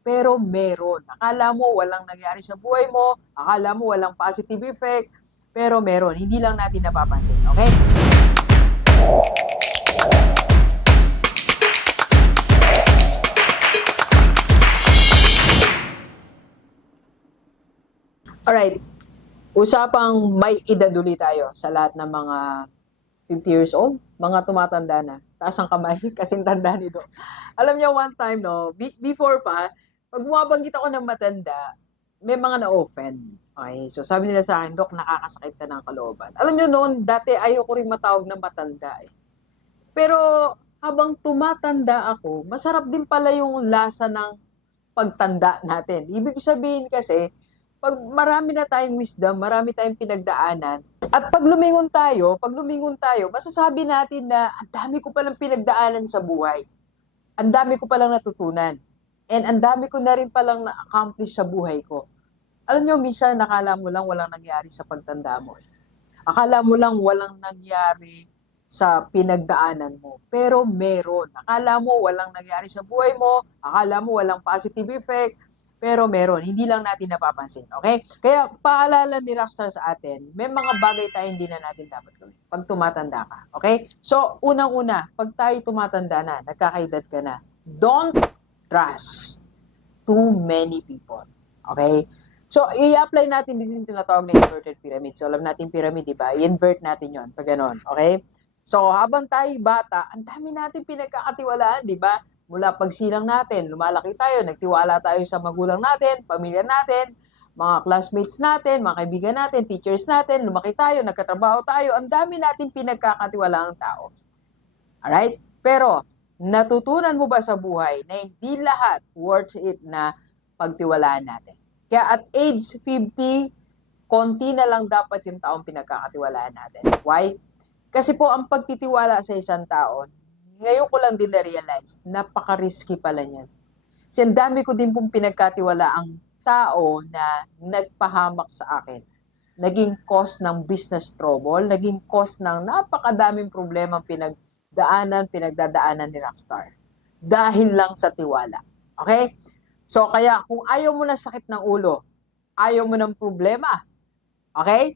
pero meron. Akala mo walang nangyari sa buhay mo, akala mo walang positive effect, pero meron. Hindi lang natin napapansin, okay? Alright, usapang may edad ulit tayo sa lahat ng mga 50 years old, mga tumatanda na. Taas ang kamay, kasing tanda nito. Alam niyo, one time, no, be- before pa, pag bumabanggit ako ng matanda, may mga na-offend. Okay, so sabi nila sa akin, Dok, nakakasakit ka ng kalooban. Alam niyo noon, dati ayaw ko rin matawag na matanda eh. Pero habang tumatanda ako, masarap din pala yung lasa ng pagtanda natin. Ibig sabihin kasi, pag marami na tayong wisdom, marami tayong pinagdaanan, at pag lumingon tayo, pag lumingon tayo, masasabi natin na ang dami ko palang pinagdaanan sa buhay. Ang dami ko palang natutunan. And ang dami ko na rin palang na-accomplish sa buhay ko. Alam nyo, minsan nakala mo lang walang nangyari sa pagtanda mo. eh. Akala mo lang walang nangyari sa pinagdaanan mo. Pero meron. Akala mo walang nangyari sa buhay mo. Akala mo walang positive effect. Pero meron. Hindi lang natin napapansin. Okay? Kaya paalala ni Rockstar sa atin, may mga bagay tayo hindi na natin dapat gawin pag tumatanda ka. Okay? So, unang-una, pag tayo tumatanda na, nagkakaedad ka na, don't trust too many people. Okay? So, i-apply natin dito yung tinatawag na inverted pyramid. So, alam natin pyramid, di ba? I-invert natin yon pag ganon. Okay? So, habang tayo bata, ang dami natin pinagkakatiwalaan, di ba? Mula pagsilang natin, lumalaki tayo, nagtiwala tayo sa magulang natin, pamilya natin, mga classmates natin, mga kaibigan natin, teachers natin, lumaki tayo, nagkatrabaho tayo, ang dami natin pinagkakatiwalaang tao. Alright? Pero, natutunan mo ba sa buhay na hindi lahat worth it na pagtiwalaan natin? Kaya at age 50, konti na lang dapat yung taong pinagkakatiwalaan natin. Why? Kasi po ang pagtitiwala sa isang tao, ngayon ko lang din na-realize, napaka-risky pala niyan. Kasi ang dami ko din pong pinagkatiwala ang tao na nagpahamak sa akin. Naging cause ng business trouble, naging cause ng napakadaming problema ang pinagdaanan, pinagdadaanan ni Rockstar. Dahil lang sa tiwala. Okay? So kaya kung ayaw mo ng sakit ng ulo, ayaw mo ng problema, okay?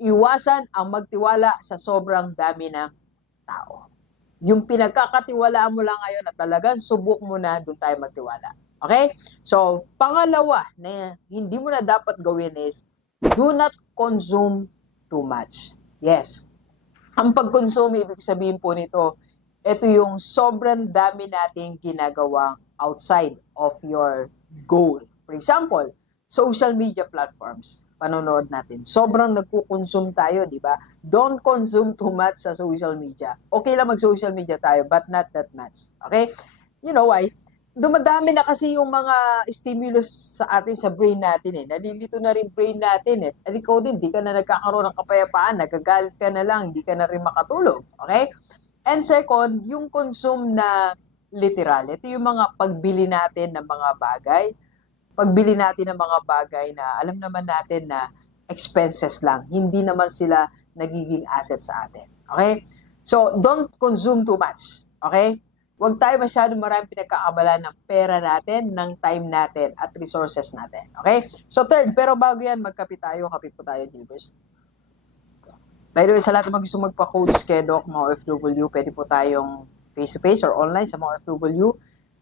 Iwasan ang magtiwala sa sobrang dami ng tao. Yung pinagkakatiwalaan mo lang ngayon na talagang subok mo na, doon tayo magtiwala. Okay? So, pangalawa na hindi mo na dapat gawin is, do not consume too much. Yes. Ang pag-consume, ibig sabihin po nito, ito yung sobrang dami nating ginagawang outside of your goal. For example, social media platforms, panonood natin. Sobrang nagko-consume tayo, di ba? Don't consume too much sa social media. Okay lang mag-social media tayo, but not that much. Okay? You know why? Dumadami na kasi yung mga stimulus sa atin sa brain natin eh. Nalilito na rin brain natin eh. At ikaw din, di ka na nagkakaroon ng kapayapaan, nagagalit ka na lang, di ka na rin makatulog. Okay? And second, yung consume na literal. Ito yung mga pagbili natin ng mga bagay. Pagbili natin ng mga bagay na alam naman natin na expenses lang. Hindi naman sila nagiging asset sa atin. Okay? So, don't consume too much. Okay? Huwag tayo masyado maraming pinagkakabala ng pera natin, ng time natin, at resources natin. Okay? So, third, pero bago yan, magkape tayo. Kape po tayo, Dilbers. By the way, sa lahat ng mga gusto magpa-coach kay Doc, mga OFW, pwede po tayong face-to-face or online sa mga OFW.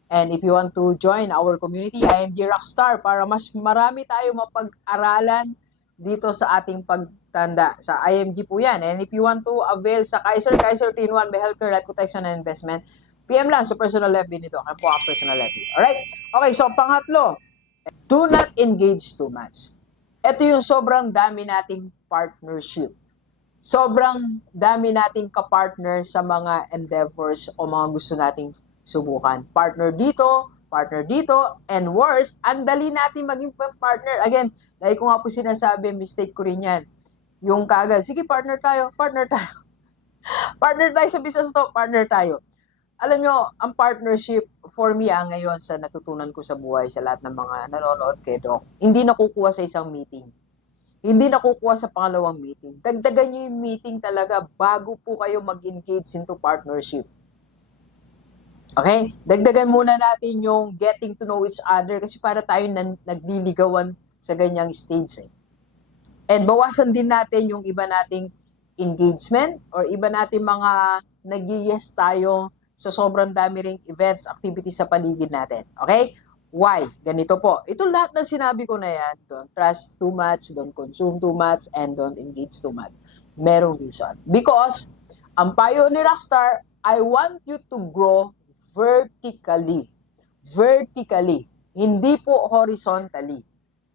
And if you want to join our community, I am the Rockstar para mas marami tayo mapag-aralan dito sa ating pagtanda. Sa IMG po yan. And if you want to avail sa Kaiser, Kaiser Tin1 by Healthcare Life Protection and Investment, PM lang sa personal FB nito. Kaya po ang personal FB. Alright? Okay, so pangatlo, do not engage too much. Ito yung sobrang dami nating partnership. Sobrang dami nating kapartner sa mga endeavors o mga gusto nating subukan. Partner dito, partner dito, and worse, ang dali natin maging partner. Again, dahil ko nga po sinasabi, mistake ko rin yan. Yung kagad, sige partner tayo, partner tayo. partner tayo sa business to, partner tayo. Alam nyo, ang partnership for me ah, ngayon sa natutunan ko sa buhay sa lahat ng mga nanonood kay Doc, hindi nakukuha sa isang meeting. Hindi nakukuha sa pangalawang meeting. Dagdagan nyo yung meeting talaga bago po kayo mag-engage into partnership. Okay? Dagdagan muna natin yung getting to know each other kasi para tayo nan- nagliligawan sa ganyang stage eh. And bawasan din natin yung iba nating engagement or iba nating mga nag yes tayo sa sobrang dami ring events, activities sa paligid natin. Okay? Why? Ganito po. Ito lahat ng sinabi ko na yan. Don't trust too much, don't consume too much, and don't engage too much. Merong reason. Because, ang payo ni Rockstar, I want you to grow vertically. Vertically. Hindi po horizontally.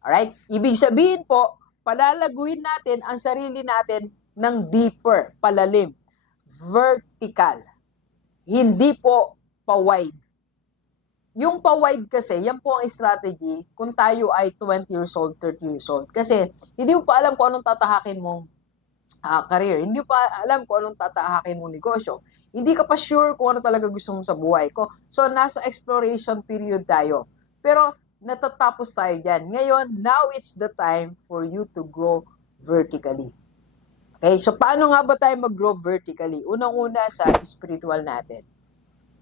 Alright? Ibig sabihin po, palalaguin natin ang sarili natin ng deeper, palalim. Vertical. Hindi po pa-wide. Yung pa-wide kasi, yan po ang strategy kung tayo ay 20 years old, 30 years old. Kasi hindi mo pa alam kung anong tatahakin mong ah, career. Hindi mo pa alam kung anong tatahakin mong negosyo. Hindi ka pa sure kung ano talaga gusto mo sa buhay ko. So, nasa exploration period tayo. Pero, natatapos tayo dyan. Ngayon, now it's the time for you to grow vertically. Okay, so paano nga ba tayo mag-grow vertically? Unang-una sa spiritual natin.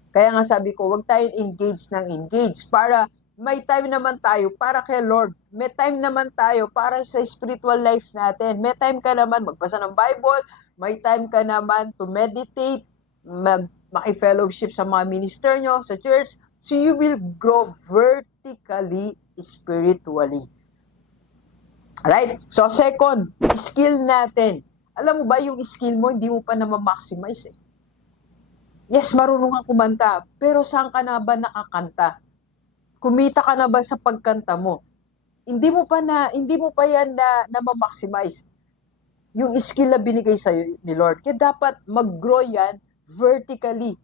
Kaya nga sabi ko, huwag tayong engage ng engage para may time naman tayo para kay Lord. May time naman tayo para sa spiritual life natin. May time ka naman magbasa ng Bible. May time ka naman to meditate, mag maki-fellowship sa mga minister nyo, sa church. So you will grow vertically, spiritually. Alright? So second, skill natin. Alam mo ba, yung skill mo, hindi mo pa na ma-maximize eh. Yes, marunong kang kumanta, pero saan ka na ba nakakanta? Kumita ka na ba sa pagkanta mo? Hindi mo pa na hindi mo pa yan na, na ma-maximize yung skill na binigay sa ni Lord. Kaya dapat mag-grow yan vertically.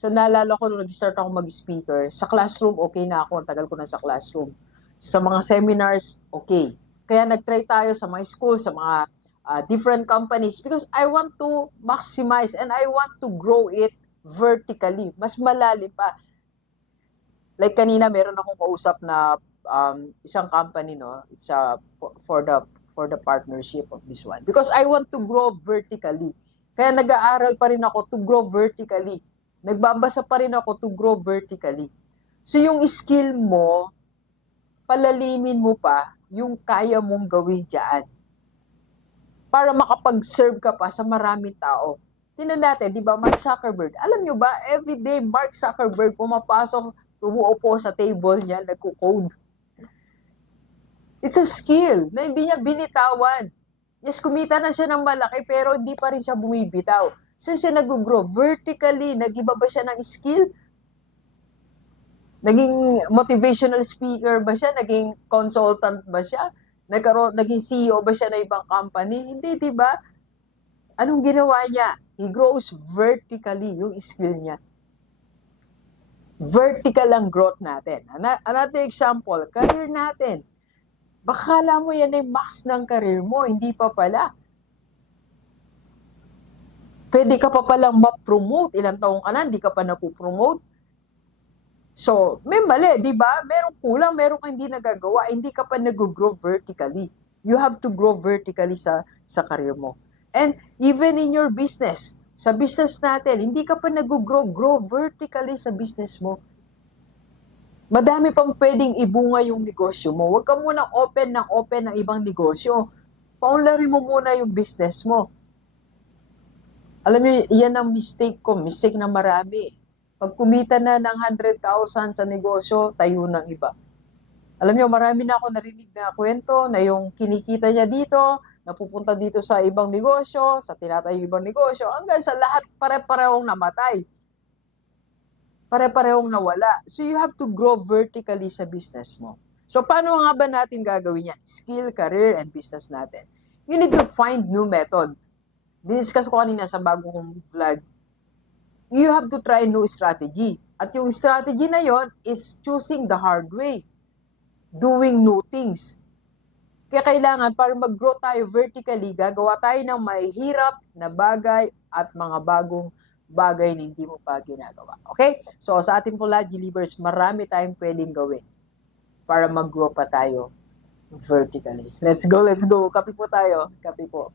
So naalala ko nung nag-start ako mag-speaker, sa classroom okay na ako, ang tagal ko na sa classroom. Sa mga seminars, okay. Kaya nag-try tayo sa mga school, sa mga uh, different companies because I want to maximize and I want to grow it vertically. Mas malalim pa. Like kanina, meron akong kausap na um, isang company, no? It's uh, for, the for the partnership of this one. Because I want to grow vertically. Kaya nag-aaral pa rin ako to grow vertically. Nagbabasa pa rin ako to grow vertically. So yung skill mo, palalimin mo pa yung kaya mong gawin dyan para makapag-serve ka pa sa maraming tao. Tingnan natin, di ba, Mark Zuckerberg. Alam nyo ba, everyday Mark Zuckerberg pumapasok, tumuupo sa table niya, nagko-code. It's a skill na hindi niya binitawan. Yes, kumita na siya ng malaki, pero hindi pa rin siya bumibitaw. Saan siya nag-grow? Vertically, nag-iba ba siya ng skill? Naging motivational speaker ba siya? Naging consultant ba siya? Nagkaroon, naging CEO ba siya ng ibang company? Hindi, di ba? Anong ginawa niya? He grows vertically yung skill niya. Vertical ang growth natin. Another example, career natin. Baka kala mo yan ay max ng career mo, hindi pa pala. Pwede ka pa palang ma-promote. Ilang taong ka na, hindi ka pa napupromote. So, may mali, di ba? Merong kulang, merong hindi nagagawa, hindi ka pa nag-grow vertically. You have to grow vertically sa sa career mo. And even in your business, sa business natin, hindi ka pa nag-grow, grow vertically sa business mo. Madami pang pwedeng ibunga yung negosyo mo. Huwag ka muna open ng open ng ibang negosyo. Paunlari mo muna yung business mo. Alam niyo, yan ang mistake ko. Mistake na marami. Pag kumita na ng 100,000 sa negosyo, tayo ng iba. Alam niyo, marami na ako narinig na kwento na yung kinikita niya dito, napupunta dito sa ibang negosyo, sa tinatayo ibang negosyo, hanggang sa lahat pare-parehong namatay. Pare-parehong nawala. So you have to grow vertically sa business mo. So paano nga ba natin gagawin yan? Skill, career, and business natin. You need to find new method. Discuss ko kanina sa bagong vlog. You have to try new strategy. At yung strategy na yon is choosing the hard way. Doing new things. Kaya kailangan para mag-grow tayo vertically, gagawa tayo ng mahihirap na bagay at mga bagong bagay na hindi mo pa ginagawa. Okay? So sa ating pula, Believers, marami tayong pwedeng gawin para mag-grow pa tayo vertically. Let's go, let's go. Kapi po tayo. Kapi po.